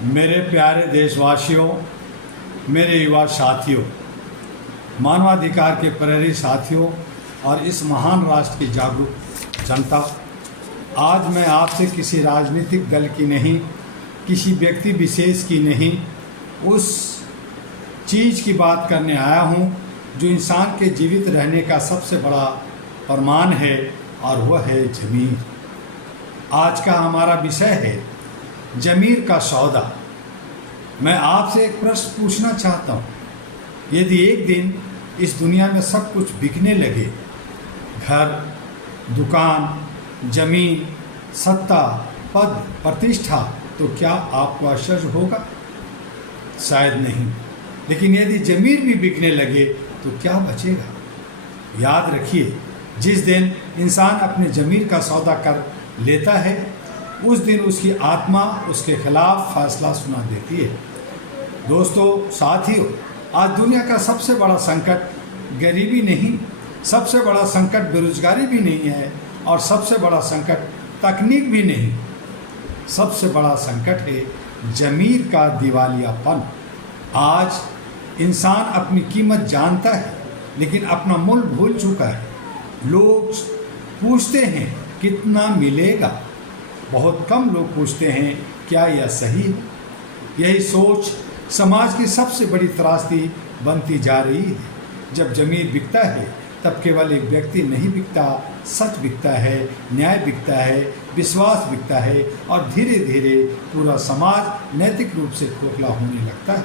मेरे प्यारे देशवासियों, मेरे युवा साथियों, मानवाधिकार के प्रहरी साथियों और इस महान राष्ट्र की जागरूक जनता, आज मैं आपसे किसी राजनीतिक दल की नहीं, किसी व्यक्ति विशेष की नहीं, उस चीज़ की बात करने आया हूँ जो इंसान के जीवित रहने का सबसे बड़ा प्रमाण है, और वह है ज़मीर। आज का हमारा विषय है ज़मीर का सौदा। मैं आपसे एक प्रश्न पूछना चाहता हूँ, यदि एक दिन इस दुनिया में सब कुछ बिकने लगे, घर, दुकान, ज़मीन, सत्ता, पद, प्रतिष्ठा, तो क्या आपको आश्चर्य होगा? शायद नहीं। लेकिन यदि ज़मीर भी बिकने लगे तो क्या बचेगा? याद रखिए, जिस दिन इंसान अपने ज़मीर का सौदा कर लेता है, उस दिन उसकी आत्मा उसके खिलाफ फैसला सुना देती है। दोस्तों, साथियों, आज दुनिया का सबसे बड़ा संकट गरीबी नहीं, सबसे बड़ा संकट बेरोजगारी भी नहीं है, और सबसे बड़ा संकट तकनीक भी नहीं। सबसे बड़ा संकट है ज़मीर का दिवालियापन। आज इंसान अपनी कीमत जानता है, लेकिन अपना मूल्य भूल चुका है। लोग पूछते हैं कितना मिलेगा, बहुत कम लोग पूछते हैं क्या यह सही है। यही सोच समाज की सबसे बड़ी त्रासदी बनती जा रही है। जब ज़मीर बिकता है तब केवल एक व्यक्ति नहीं बिकता, सच बिकता है, न्याय बिकता है, विश्वास बिकता है, और धीरे धीरे पूरा समाज नैतिक रूप से खोखला होने लगता है।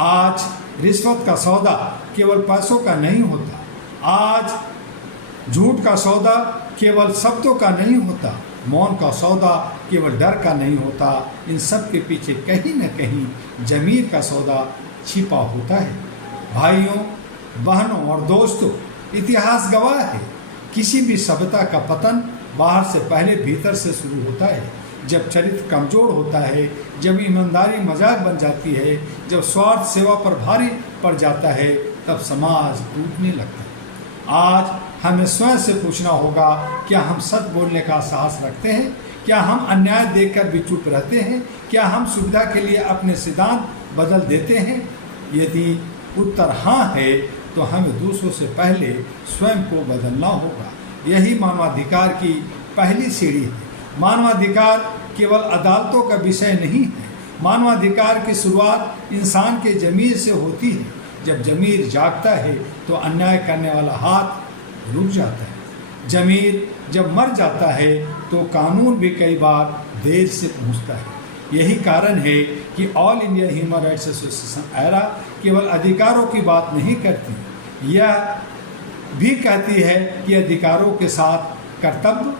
आज रिश्वत का सौदा केवल पैसों का नहीं होता, आज झूठ का सौदा केवल शब्दों का नहीं होता, मौन का सौदा केवल डर का नहीं होता। इन सब के पीछे कहीं न कहीं ज़मीर का सौदा छिपा होता है। भाइयों, बहनों और दोस्तों, इतिहास गवाह है, किसी भी सभ्यता का पतन बाहर से पहले भीतर से शुरू होता है। जब चरित्र कमज़ोर होता है, जब ईमानदारी मजाक बन जाती है, जब स्वार्थ सेवा पर भारी पड़ जाता है, तब समाज टूटने लगता है। आज हमें स्वयं से पूछना होगा, क्या हम सच बोलने का साहस रखते हैं? क्या हम अन्याय देखकर भी चुप रहते हैं? क्या हम सुविधा के लिए अपने सिद्धांत बदल देते हैं? यदि उत्तर हाँ है, तो हमें दूसरों से पहले स्वयं को बदलना होगा। यही मानवाधिकार की पहली सीढ़ी है। मानवाधिकार केवल अदालतों का विषय नहीं है। मानवाधिकार की शुरुआत इंसान के ज़मीर से होती है। जब ज़मीर जागता है तो अन्याय करने वाला हाथ रुक जाता है। ज़मीर जब मर जाता है तो कानून भी कई बार देर से पहुंचता है। यही कारण है कि all India human rights association era केवल अधिकारों की बात नहीं करती, यह भी कहती है कि अधिकारों के साथ कर्तव्य,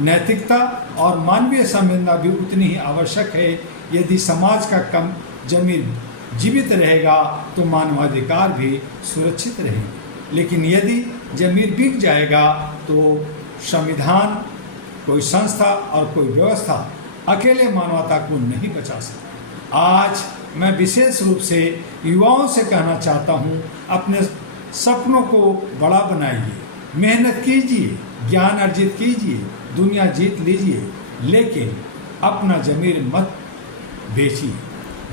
नैतिकता और मानवीय संवेदना भी उतनी ही आवश्यक है। यदि समाज का कम ज़मीर जीवित रहेगा तो मानवाधिकार भी सुरक्षित रहेंगे। लेकिन यदि ज़मीर बिक जाएगा तो संविधान, कोई संस्था और कोई व्यवस्था अकेले मानवता को नहीं बचा सकती। आज मैं विशेष रूप से युवाओं से कहना चाहता हूँ, अपने सपनों को बड़ा बनाइए, मेहनत कीजिए, ज्ञान अर्जित कीजिए, दुनिया जीत लीजिए, लेकिन अपना ज़मीर मत बेचिए।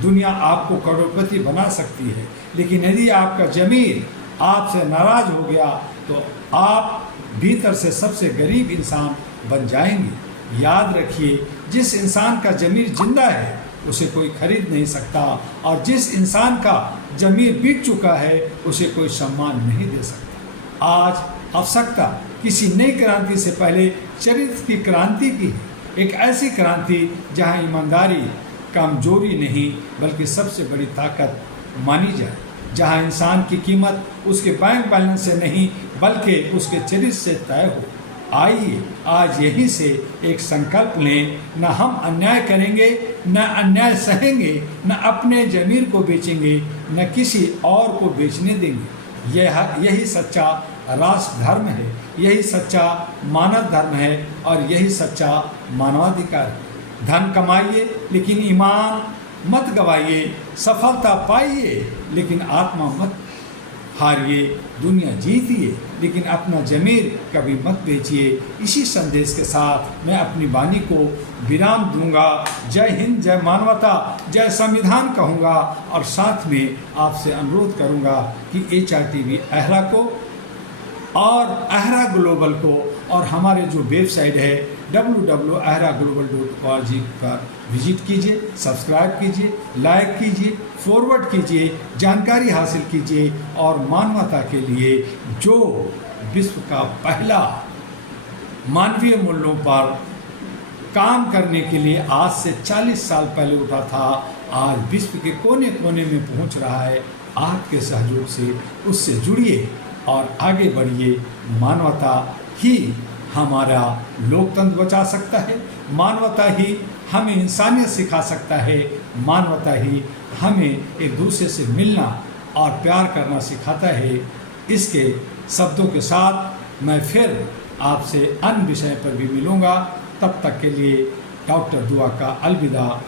दुनिया आपको करोड़पति बना सकती है, लेकिन यदि आपका ज़मीर आपसे नाराज़ हो गया तो आप भीतर से सबसे गरीब इंसान बन जाएंगे। याद रखिए, जिस इंसान का ज़मीर जिंदा है उसे कोई खरीद नहीं सकता, और जिस इंसान का ज़मीर बिक चुका है उसे कोई सम्मान नहीं दे सकता। आज आवश्यकता किसी नई क्रांति से पहले चरित्र की क्रांति की है। एक ऐसी क्रांति जहां ईमानदारी कमजोरी नहीं बल्कि सबसे बड़ी ताकत मानी जाए, जहां इंसान की कीमत उसके बैंक बैलेंस से नहीं बल्कि उसके चरित्र से तय हो। आइए आज यहीं से एक संकल्प लें, न हम अन्याय करेंगे, न अन्याय सहेंगे, न अपने ज़मीर को बेचेंगे, न किसी और को बेचने देंगे। यही सच्चा राष्ट्र धर्म है, यही सच्चा मानव धर्म है, और यही सच्चा मानवाधिकार है। धन कमाइए लेकिन ईमान मत गवाइए, सफलता पाइए लेकिन आत्मा मत हारिए, दुनिया जीतिए, लेकिन अपना ज़मीर कभी मत बेचिए। इसी संदेश के साथ मैं अपनी वाणी को विराम दूंगा। जय हिंद, जय मानवता, जय संविधान कहूँगा और साथ में आपसे अनुरोध करूँगा कि HRTV अहरा को और अहरा ग्लोबल को और हमारे जो वेबसाइट है www.ahraglobal.org पर विजिट कीजिए, सब्सक्राइब कीजिए, लाइक कीजिए, फॉरवर्ड कीजिए, जानकारी हासिल कीजिए और मानवता के लिए जो विश्व का पहला मानवीय मूल्यों पर काम करने के लिए आज से 40 साल पहले उठा था, आज विश्व के कोने कोने में पहुंच रहा है। आपके सहयोग से उससे जुड़िए और आगे बढ़िए। मानवता ही हमारा लोकतंत्र बचा सकता है, मानवता ही हमें इंसानियत सिखा सकता है, मानवता ही हमें एक दूसरे से मिलना और प्यार करना सिखाता है। इसके शब्दों के साथ मैं फिर आपसे अन्य विषय पर भी मिलूँगा। तब तक के लिए डॉक्टर दुआ का अलविदा।